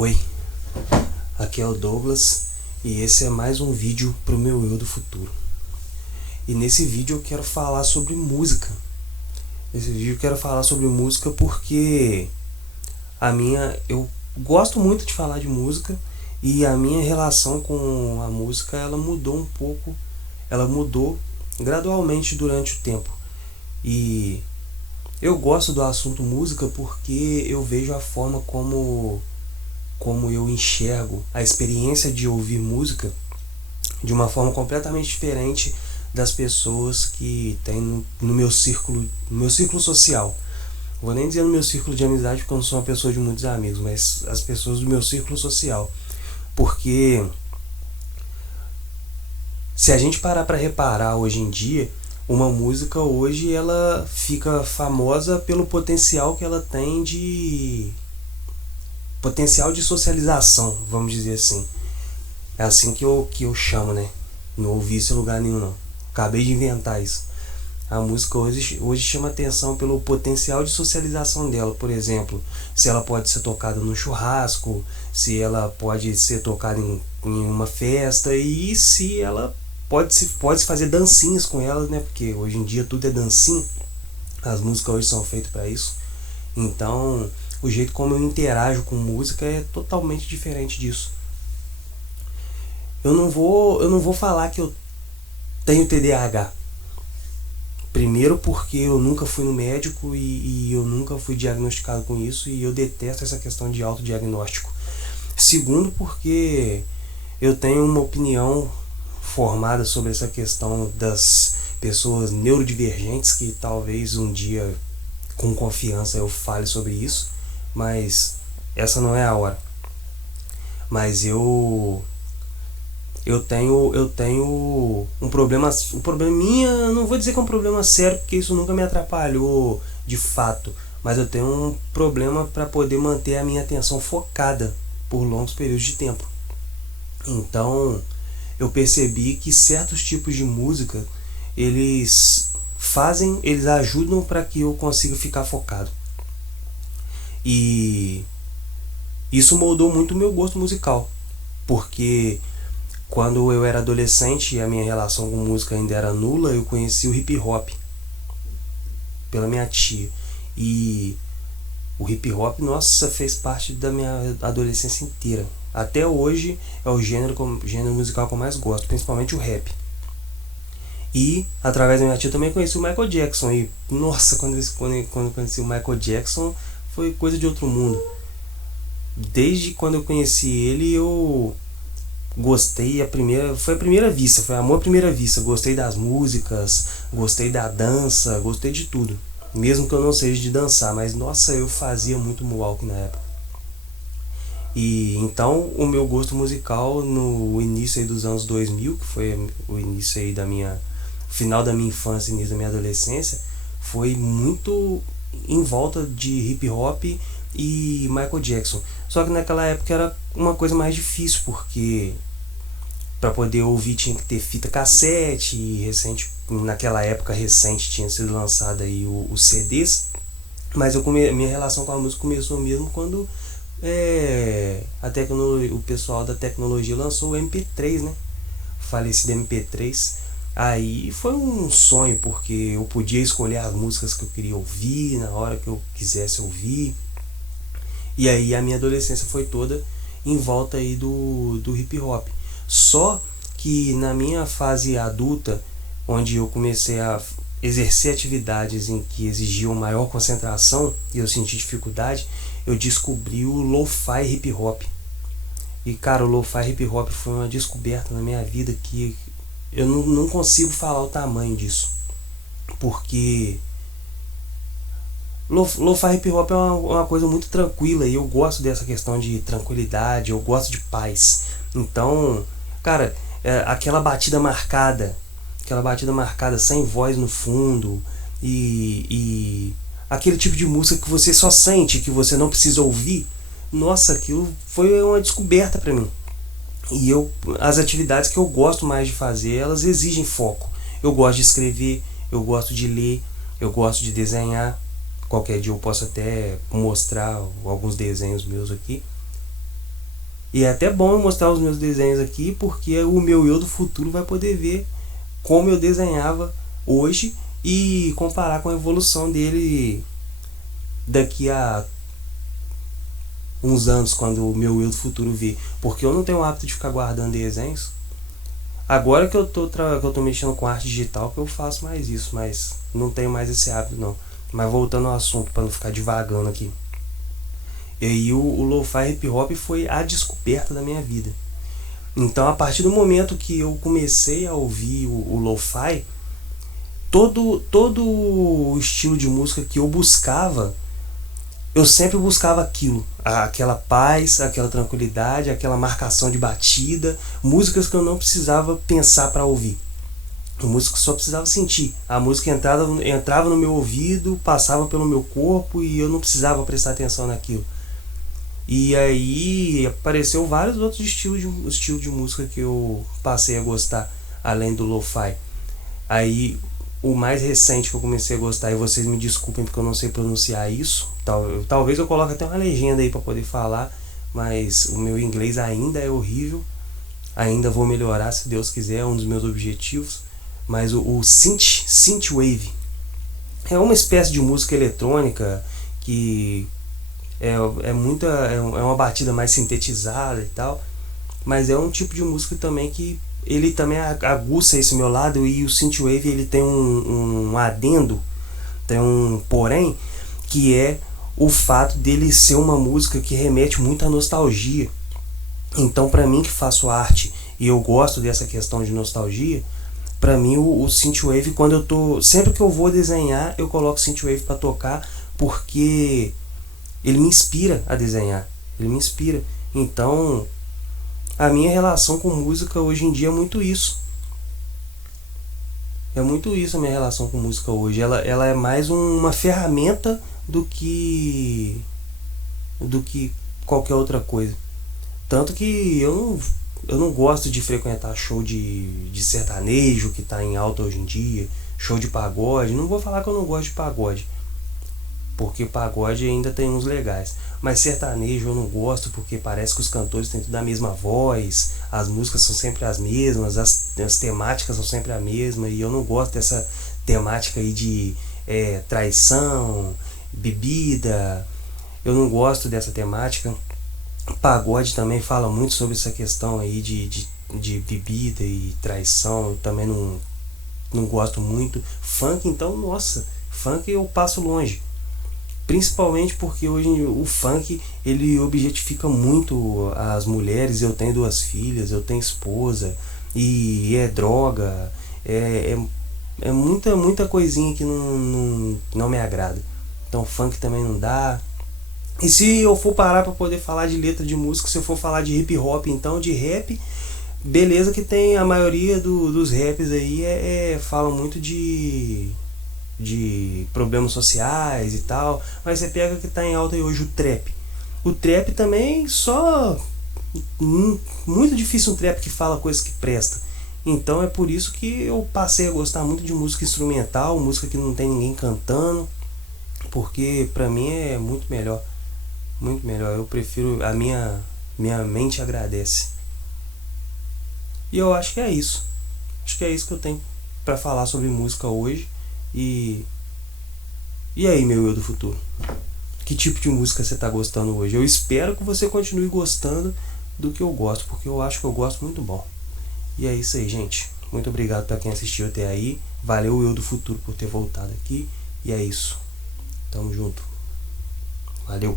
Oi, aqui é o Douglas e esse é mais um vídeo pro meu eu do futuro. E nesse vídeo eu quero falar sobre música. Nesse vídeo eu quero falar sobre música porque eu gosto muito de falar de música e a minha relação com a música ela mudou um pouco, ela mudou gradualmente durante o tempo. E eu gosto do assunto música porque eu vejo a forma como eu enxergo a experiência de ouvir música de uma forma completamente diferente das pessoas que tem no meu círculo social. Vou nem dizer no meu círculo de amizade porque eu não sou uma pessoa de muitos amigos, mas as pessoas do meu círculo social. Porque se a gente parar para reparar hoje em dia, uma música hoje ela fica famosa pelo potencial que ela tem de potencial de socialização, vamos dizer assim. É assim que eu chamo, né? Não ouvi isso em lugar nenhum, não. Acabei de inventar isso. A música hoje chama atenção pelo potencial de socialização dela. Por exemplo, se ela pode ser tocada no churrasco, se ela pode ser tocada em uma festa e se ela pode fazer dancinhas com ela, né? Porque hoje em dia tudo é dancinha. As músicas hoje são feitas para isso. Então, o jeito como eu interajo com música é totalmente diferente disso. Eu não vou falar que eu tenho TDAH. Primeiro porque eu nunca fui no médico e eu nunca fui diagnosticado com isso e eu detesto essa questão de autodiagnóstico. Segundo porque eu tenho uma opinião formada sobre essa questão das pessoas neurodivergentes, que talvez um dia com confiança eu fale sobre isso, mas essa não é a hora. Mas eu tenho um probleminha, não vou dizer que é um problema sério, porque isso nunca me atrapalhou de fato, mas eu tenho um problema para poder manter a minha atenção focada por longos períodos de tempo. Então, eu percebi que certos tipos de música, eles ajudam para que eu consiga ficar focado. E isso moldou muito o meu gosto musical, porque quando eu era adolescente e a minha relação com música ainda era nula, eu conheci o hip hop pela minha tia. E o hip hop, nossa, fez parte da minha adolescência inteira. Até hoje é o gênero musical que eu mais gosto, principalmente o rap. E através da minha tia também conheci o Michael Jackson. E nossa, quando eu conheci o Michael Jackson foi coisa de outro mundo. Desde quando eu conheci ele eu gostei, foi a primeira vista, foi amor à primeira vista. Gostei das músicas, gostei da dança, gostei de tudo. Mesmo que eu não seja de dançar, mas nossa, eu fazia muito moonwalk na época. E então o meu gosto musical no início aí dos anos 2000, que foi o início aí final da minha infância, início da minha adolescência, foi muito em volta de hip hop e Michael Jackson. Só que naquela época era uma coisa mais difícil, porque para poder ouvir tinha que ter fita cassete e naquela época recente tinha sido lançado aí os CDs. Mas minha relação com a música começou mesmo quando o pessoal da tecnologia lançou o MP3, né? Falecido MP3. Aí foi um sonho, porque eu podia escolher as músicas que eu queria ouvir na hora que eu quisesse ouvir. E aí a minha adolescência foi toda em volta aí do hip hop. Só que na minha fase adulta, onde eu comecei a exercer atividades em que exigiam maior concentração e eu senti dificuldade, eu descobri o lo-fi hip hop. E cara, o lo-fi hip hop foi uma descoberta na minha vida que eu não consigo falar o tamanho disso. Porque lo-fi hip hop é uma coisa muito tranquila e eu gosto dessa questão de tranquilidade, eu gosto de paz. Então, cara, aquela batida marcada sem voz no fundo e aquele tipo de música que você só sente, que você não precisa ouvir, nossa, aquilo foi uma descoberta pra mim. E as atividades que eu gosto mais de fazer, elas exigem foco. Eu gosto de escrever, eu gosto de ler, eu gosto de desenhar. Qualquer dia eu posso até mostrar alguns desenhos meus aqui. E é até bom eu mostrar os meus desenhos aqui, porque o meu eu do futuro vai poder ver como eu desenhava hoje e comparar com a evolução dele daqui a uns anos, quando o meu eu do futuro vir. Porque eu não tenho o hábito de ficar guardando desenhos. Agora que eu tô mexendo com arte digital que eu faço mais isso, mas não tenho mais esse hábito não. Mas voltando ao assunto, para não ficar divagando aqui. E aí o lo-fi hip hop foi a descoberta da minha vida. Então, a partir do momento que eu comecei a ouvir o lo-fi, todo o estilo de música que eu buscava, eu sempre buscava aquilo, aquela paz, aquela tranquilidade, aquela marcação de batida, músicas que eu não precisava pensar para ouvir. A música só precisava sentir. A música entrava no meu ouvido, passava pelo meu corpo e eu não precisava prestar atenção naquilo. E aí apareceu vários outros estilos de música que eu passei a gostar, além do lo-fi. Aí o mais recente que eu comecei a gostar, e vocês me desculpem porque eu não sei pronunciar isso, talvez eu coloque até uma legenda aí para poder falar, mas o meu inglês ainda é horrível, ainda vou melhorar se Deus quiser, é um dos meus objetivos. Mas o synthwave é uma espécie de música eletrônica que é uma batida mais sintetizada e tal, mas é um tipo de música também que ele também aguça esse meu lado. E o synthwave ele tem um adendo, tem um porém, que é o fato dele ser uma música que remete muito à nostalgia. Então, para mim que faço arte e eu gosto dessa questão de nostalgia, para mim o synthwave, quando eu tô, sempre que eu vou desenhar, eu coloco synthwave para tocar, porque ele me inspira a desenhar, ele me inspira. Então, a minha relação com música hoje em dia é muito isso. É muito isso a minha relação com música hoje. Ela é mais uma ferramenta do que qualquer outra coisa. Tanto que eu não gosto de frequentar show de sertanejo que está em alta hoje em dia, show de pagode. Não vou falar que eu não gosto de pagode, porque pagode ainda tem uns legais. Mas sertanejo eu não gosto, porque parece que os cantores têm tudo a mesma voz, as músicas são sempre as mesmas, as temáticas são sempre a mesma, e eu não gosto dessa temática aí de traição, bebida. Eu não gosto dessa temática. Pagode também fala muito sobre essa questão aí de bebida e traição. Eu também não gosto muito. Funk, então, nossa, funk eu passo longe. Principalmente porque hoje o funk ele objetifica muito as mulheres. Eu tenho 2 filhas, eu tenho esposa, e é droga, é muita coisinha que não me agrada. Então funk também não dá. E se eu for parar para poder falar de letra de música, se eu for falar de hip hop, então de rap, beleza que tem a maioria dos raps aí falam muito de problemas sociais e tal, mas você pega que tá em alta aí hoje o trap. O trap também só muito difícil um trap que fala coisas que presta. Então é por isso que eu passei a gostar muito de música instrumental, música que não tem ninguém cantando, porque pra mim é muito melhor. Muito melhor, eu prefiro, a minha mente agradece. E eu acho que é isso. Acho que é isso que eu tenho pra falar sobre música hoje. E aí, meu eu do futuro? Que tipo de música você tá gostando hoje? Eu espero que você continue gostando do que eu gosto, porque eu acho que eu gosto muito bom. E é isso aí, gente. Muito obrigado pra quem assistiu até aí. Valeu, eu do futuro, por ter voltado aqui. E é isso. Tamo junto. Valeu.